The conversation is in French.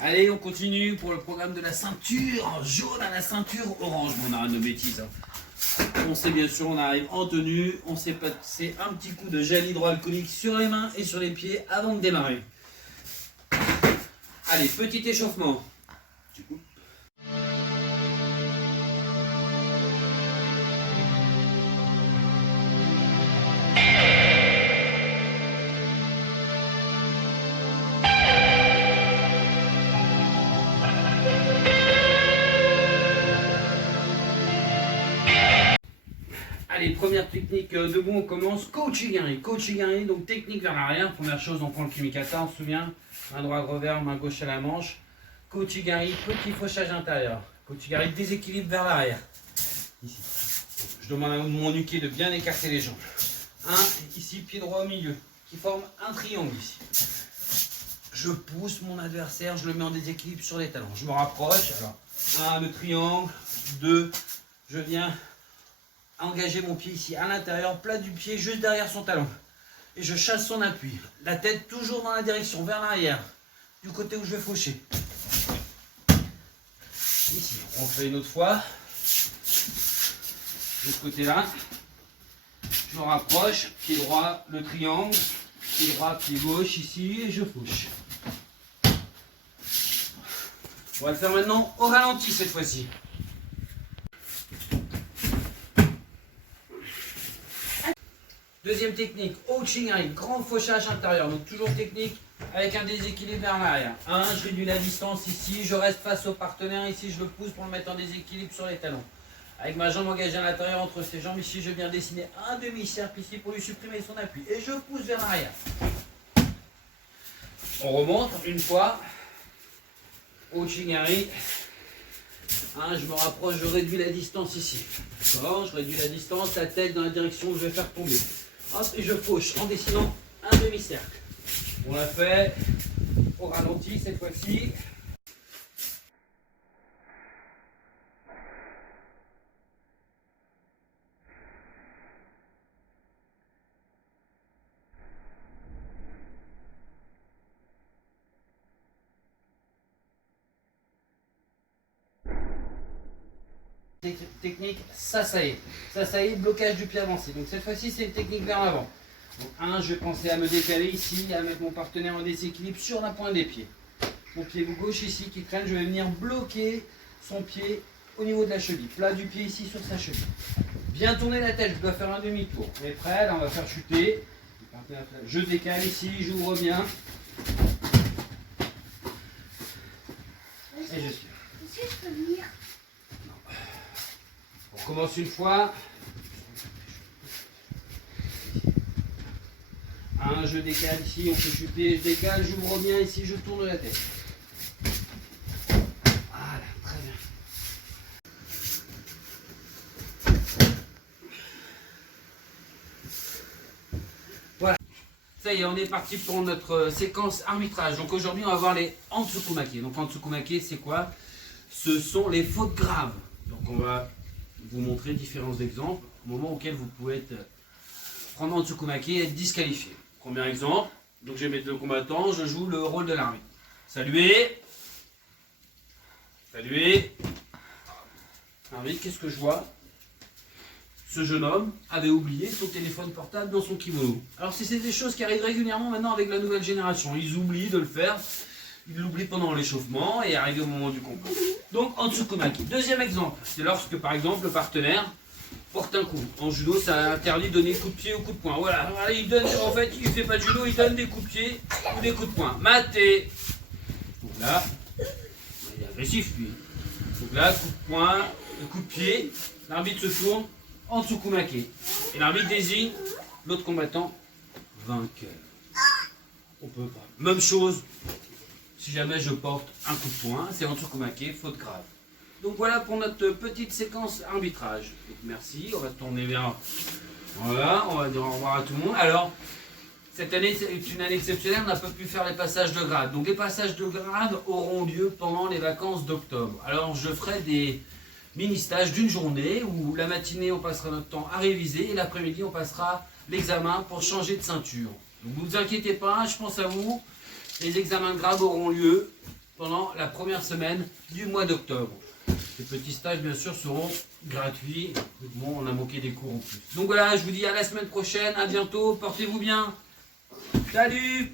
Allez, on continue pour le programme de la ceinture jaune à la ceinture orange. Bon, on arrête nos bêtises. On sait bien sûr, on arrive en tenue. On s'est passé un petit coup de gel hydroalcoolique sur les mains et sur les pieds avant de démarrer. Allez, petit échauffement. Tu coupes. Allez, première technique debout, on commence. Kouchigari. Kouchigari, donc technique vers l'arrière. Première chose, on prend le kimikata, on se souvient. Main droite revers, main gauche à la manche. Kouchigari, petit fauchage intérieur. Kouchigari, déséquilibre vers l'arrière. Ici. Je demande à mon nuquet de bien écarter les jambes. Ici, pied droit au milieu, qui forme un triangle ici. Je pousse mon adversaire, je le mets en déséquilibre sur les talons. Je me rapproche. Alors, 1, le triangle. 2, je viens engager mon pied ici à l'intérieur, plat du pied juste derrière son talon. Et je chasse son appui. La tête toujours dans la direction, vers l'arrière, du côté où je vais faucher. Ici, on fait une autre fois. De ce côté-là. Je me rapproche, pied droit, le triangle. Pied droit, pied gauche ici, et je fauche. On va le faire maintenant au ralenti cette fois-ci. Deuxième technique, Ouchingari, grand fauchage intérieur. Donc toujours technique avec un déséquilibre vers l'arrière. Je réduis la distance ici, je reste face au partenaire ici, je le pousse pour le mettre en déséquilibre sur les talons. Avec ma jambe engagée à l'intérieur entre ses jambes ici, je viens dessiner un demi-cercle ici pour lui supprimer son appui. Et je pousse vers l'arrière. On remonte une fois. Ouchingari. Je me rapproche, je réduis la distance ici. D'accord, je réduis la distance, la tête dans la direction où je vais faire tomber. Hop, et je fauche en dessinant un demi-cercle. On l'a fait au ralenti cette fois-ci. Technique Sasae. Sasae, blocage du pied avancé. Donc cette fois-ci, c'est une technique vers l'avant. Donc je vais penser à me décaler ici, à mettre mon partenaire en déséquilibre sur la pointe des pieds. Mon pied gauche ici qui traîne, je vais venir bloquer son pied au niveau de la cheville. Plat du pied ici sur sa cheville. Bien tourner la tête, je dois faire un demi-tour. On est prêt, là on va faire chuter. Je décale ici, j'ouvre bien. Et je suis. Est-ce que je peux venir? On commence une fois. Je décale ici, on peut chuter, je décale, j'ouvre bien ici, je tourne la tête. Voilà, très bien. Voilà. Ça y est, on est parti pour notre séquence arbitrage. Donc aujourd'hui, on va voir les Antsukumake. Donc Antsukumake, c'est quoi? Ce sont les fautes graves. Donc on va vous montrer différents exemples au moment auquel vous pouvez prendre en Tsukumake et être disqualifié. Premier exemple, donc j'ai mes deux combattants, je joue le rôle de l'arbitre. Saluer. Saluer. Arbitre, qu'est-ce que je vois? Ce jeune homme avait oublié son téléphone portable dans son kimono. Alors c'est des choses qui arrivent régulièrement maintenant avec la nouvelle génération. Ils oublient de le faire. Ils l'oublient pendant l'échauffement et arrivé au moment du combat. Donc en Tsukumake. Deuxième exemple, c'est lorsque par exemple le partenaire porte un coup. En judo, ça interdit de donner coup de pied ou coup de poing. Voilà, il donne, en fait, il ne fait pas de judo, il donne des coups de pied ou des coups de poing. Maté. Donc là, il est agressif lui. Donc là, coup de poing, coup de pied, l'arbitre se tourne en Tsukumake. Et l'arbitre désigne l'autre combattant vainqueur. On peut pas. Même chose. Si jamais je porte un coup de poing, c'est en Tsukumake, faute grave. Donc voilà pour notre petite séquence arbitrage. Donc merci, on va tourner vers... Voilà, on va dire au revoir à tout le monde. Alors, cette année c'est une année exceptionnelle, on n'a pas pu faire les passages de grade. Donc les passages de grade auront lieu pendant les vacances d'octobre. Alors je ferai des mini-stages d'une journée où la matinée on passera notre temps à réviser et l'après-midi on passera l'examen pour changer de ceinture. Donc ne vous inquiétez pas, je pense à vous. Les examens de grade auront lieu pendant la première semaine du mois d'octobre. Les petits stages, bien sûr, seront gratuits. Bon, on a manqué des cours en plus. Donc voilà, je vous dis à la semaine prochaine. À bientôt. Portez-vous bien. Salut!